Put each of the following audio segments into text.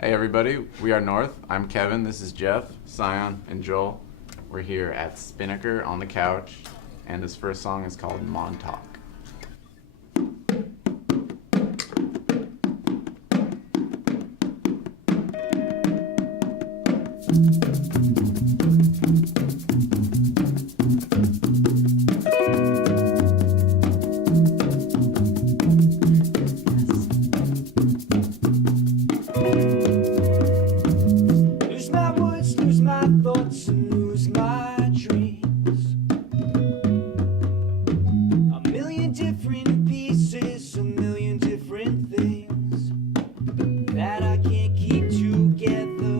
Hey everybody, we are North. I'm Kevin, this is Jeff, Sion, and Joel. We're here at Spinnaker on the couch, and this first song is called Montauk. Lose my words, lose my thoughts, and lose my dreams. A million different pieces, a million different things that I can't keep together.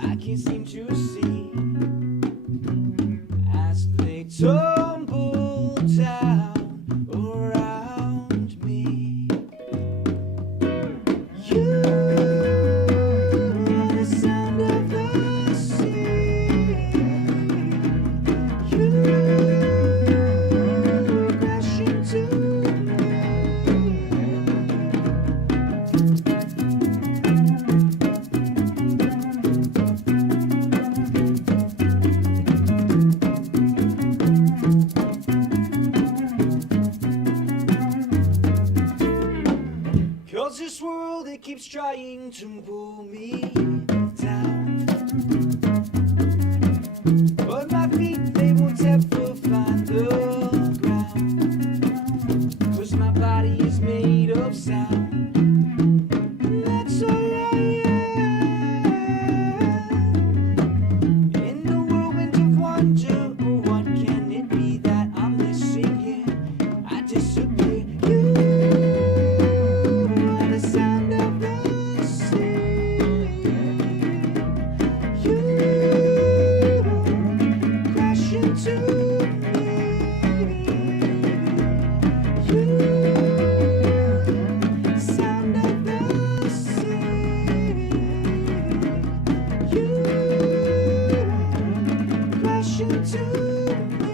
I can't seem to see as they tumble down around me. You are the sound of the sea. You crash into me. 'Cause this world, it keeps trying to pull me down, but my feet, they won't ever find the ground. 'Cause my body is made of sound, and that's all I am. In the whirlwind of wonder, oh, what can it be that I'm missing here? I disappear. You are the sound of the sea. You crash into me. You sound of the sea. You crash into me.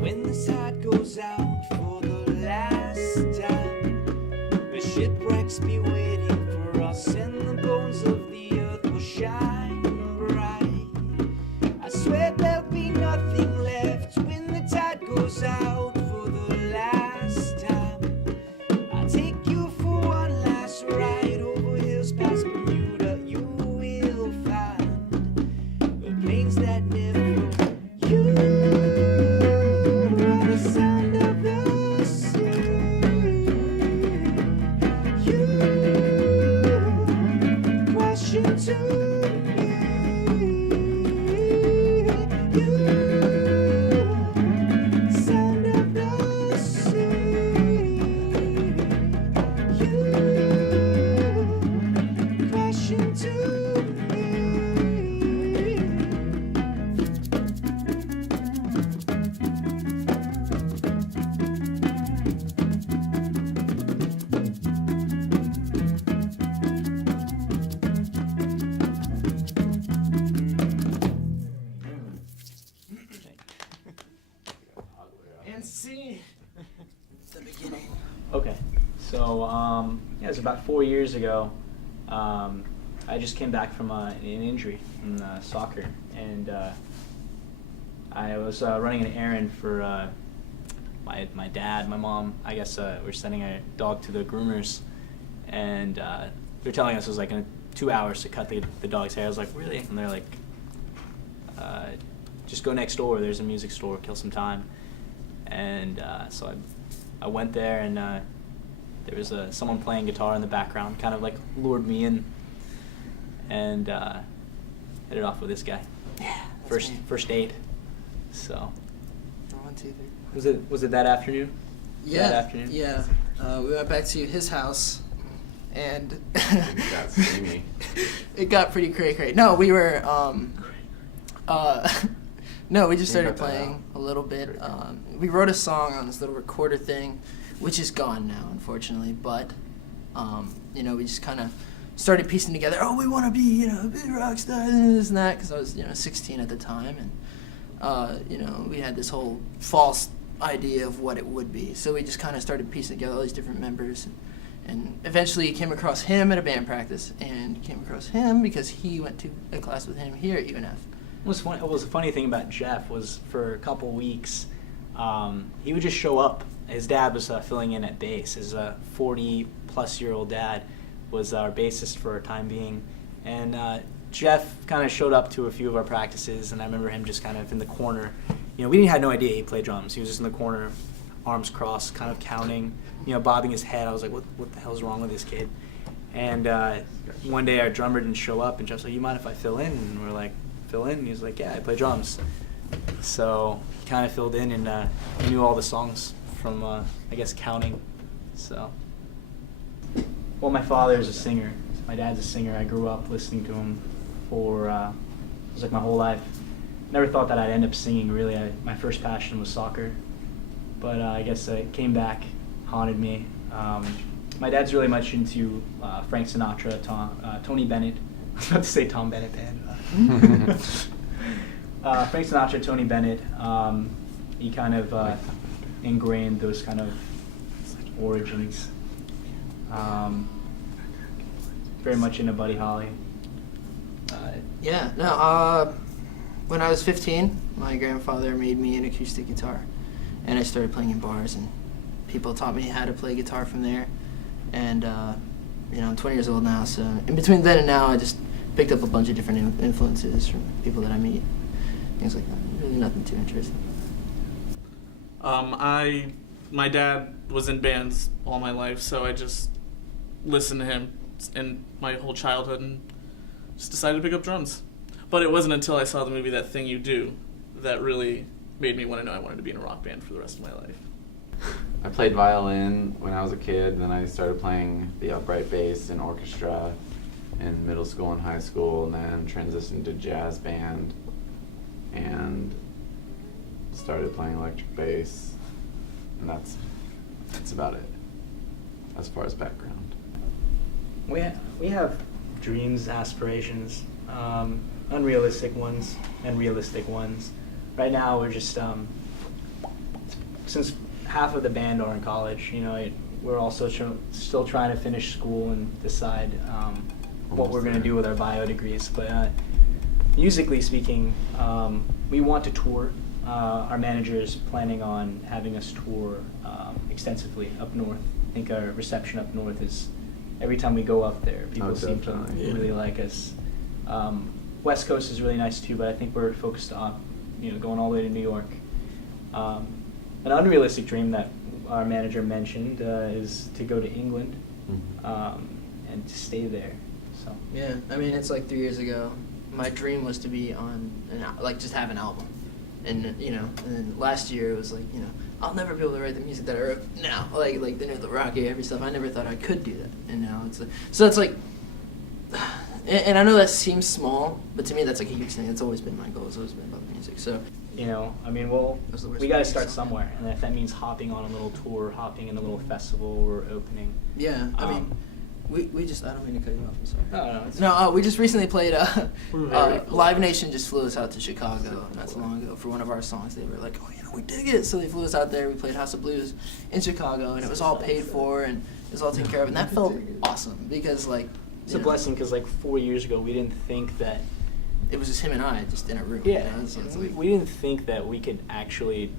When the tide goes out for the last time, the shipwrecks be waiting for us, and the bones of the earth will shine bright. I swear there'll be nothing left when the tide goes out for the last time. I'll take you for one last ride over hills past Bermuda. You will find the plains that never go. You are the sound of the sea. You crash into me. You sound of the sea. You crash into me. And see the beginning. Okay, so yeah, it was about 4 years ago. I just came back from an injury in soccer, and I was running an errand for my dad, my mom. I guess we're sending a dog to the groomers, and they're telling us it was like 2 hours to cut the dog's hair. I was like, really? And they're like, just go next door. There's a music store. Kill some time. And so I went there, and there was someone playing guitar in the background, kind of like lured me in, and hit it off with this guy. Yeah. First date. So 1, 2, 3. was it that afternoon? Yeah, That afternoon? yeah. We went back to his house, and It got steamy. it got pretty cray-cray. No, we were No, we just Can you started cut that playing out? a little bit. We wrote a song on this little recorder thing, which is gone now, unfortunately. But We just kind of started piecing together, oh, we want to be, a big rock star, this and that, because I was, 16 at the time, and, we had this whole false idea of what it would be. So we just kind of started piecing together all these different members, and eventually came across him at a band practice, and came across him because he went to a class with him here at UNF. What was the funny thing about Jeff was for a couple weeks, he would just show up. His dad was filling in at bass. His 40-plus-year-old dad was our bassist for a time being. And Jeff kind of showed up to a few of our practices, and I remember him just kind of in the corner. We had no idea he played drums. He was just in the corner, arms crossed, kind of counting, bobbing his head. I was like, what the hell's wrong with this kid? And one day our drummer didn't show up, and Jeff's like, you mind if I fill in? And we're like, fill in? And he was like, yeah, I play drums. So he kind of filled in, and he knew all the songs from, counting. So, well, my father is a singer. My dad's a singer. I grew up listening to him for, it was like my whole life. Never thought that I'd end up singing, really. My first passion was soccer. But I guess it came back, haunted me. My dad's really much into Frank Sinatra, Tony Bennett. I was about to say Tom Bennett Band. Frank Sinatra, Tony Bennett. He kind of ingrained those kind of origins. Very much into Buddy Holly. When I was 15, my grandfather made me an acoustic guitar, and I started playing in bars, and people taught me how to play guitar from there. And I'm 20 years old now, so in between then and now, I just picked up a bunch of different influences from people that I meet, things like that. Really nothing too interesting. My dad was in bands all my life, so I just listened to him in my whole childhood and just decided to pick up drums. But it wasn't until I saw the movie That Thing You Do that really made me want to know I wanted to be in a rock band for the rest of my life. I played violin when I was a kid, then I started playing the upright bass in orchestra in middle school and high school, and then transitioned to jazz band and started playing electric bass, and that's about it as far as background. We have dreams, aspirations, unrealistic ones and realistic ones. Right now we're just, since half of the band are in college, we're also still trying to finish school and decide what we're going to do with our bio degrees. But musically speaking, we want to tour. Our manager is planning on having us tour extensively up north. I think our reception up north is, every time we go up there, people seem to really like us. West Coast is really nice too, but I think we're focused on, going all the way to New York. An unrealistic dream that our manager mentioned is to go to England and to stay there. So yeah, it's like 3 years ago. My dream was to be on just have an album, and and then last year it was like I'll never be able to write the music that I wrote now, like the Rocky heavy stuff. I never thought I could do that, and now it's like. And I know that seems small, but to me that's like a huge thing. It's always been my goal. It's always been about music. So we got to start somewhere, and if that means hopping on a little tour, hopping in a little festival or opening. Yeah, we just, I don't mean to cut you off. I'm sorry. No, we just recently played. Live Nation just flew us out to Chicago not so long ago for one of our songs. They were like, oh, we dig it. So they flew us out there. We played House of Blues in Chicago, and it was all paid for, and it was all taken care of, and that felt awesome because it's a blessing because 4 years ago we didn't think that it was just him and I just in a room. Yeah, we didn't think that we could actually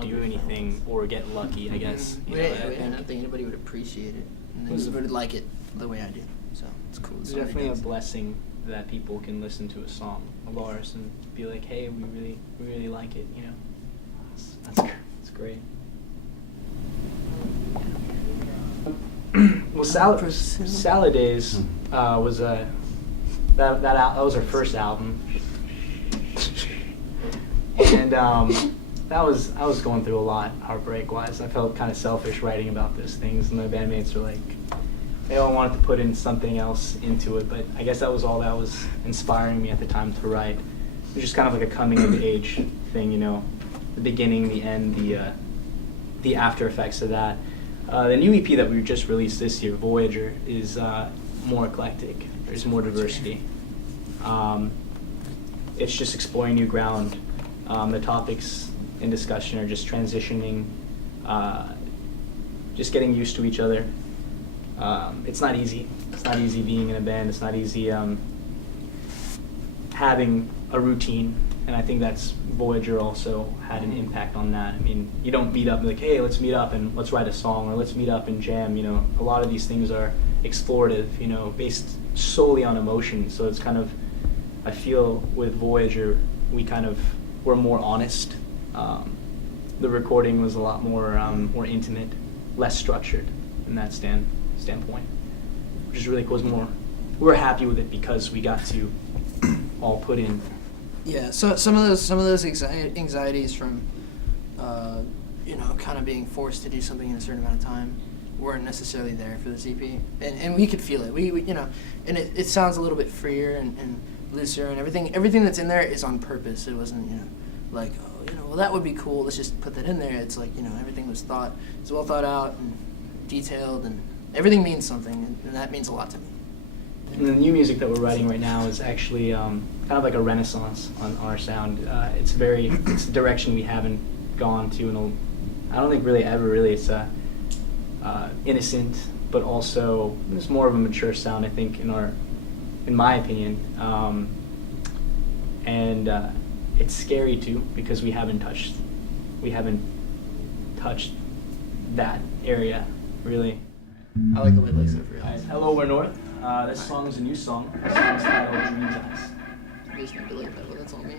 do anything or get lucky. I guess. I don't think anybody would appreciate it, and then would like it the way I do. So it's cool. It's definitely a blessing that people can listen to a song of ours and be like, "Hey, we really like it." That's great. Well, Salad Days was that was our first album, and I was going through a lot heartbreak wise. I felt kind of selfish writing about those things, and my bandmates were like, they all wanted to put in something else into it, but I guess that was all that was inspiring me at the time to write. It was just kind of like a coming of age thing, the beginning, the end, the after effects of that. The new EP that we just released this year, Voyager, is more eclectic. There's more diversity. It's just exploring new ground. The topics in discussion are just transitioning, just getting used to each other. It's not easy. It's not easy being in a band. It's not easy having a routine. And I think that's Voyager also had an impact on that. I mean, you don't meet up like, hey, let's meet up and let's write a song, or let's meet up and jam. You know, a lot of these things are explorative, you know, based solely on emotion. So it's kind of, I feel with Voyager, we're more honest. The recording was a lot more intimate, less structured in that standpoint, which is really cool. We're happy with it because we got to all put in. Yeah, so some of those anxieties from, kind of being forced to do something in a certain amount of time weren't necessarily there for this EP, and we could feel it. We and it sounds a little bit freer and looser, and everything that's in there is on purpose. It wasn't like, well, that would be cool, let's just put that in there. It's like, everything was well thought out and detailed, and everything means something, and that means a lot to me. And the new music that we're writing right now is actually kind of like a renaissance on our sound. It's a direction we haven't gone to I don't think really ever really. It's innocent, but also it's more of a mature sound, I think, in my opinion. And it's scary too, because we haven't touched that area really. I like the way it looks over. Alright, hello, we're Northe. This song is a new song. This song is titled Dreams Eyes. I just need to like that, but that's all me.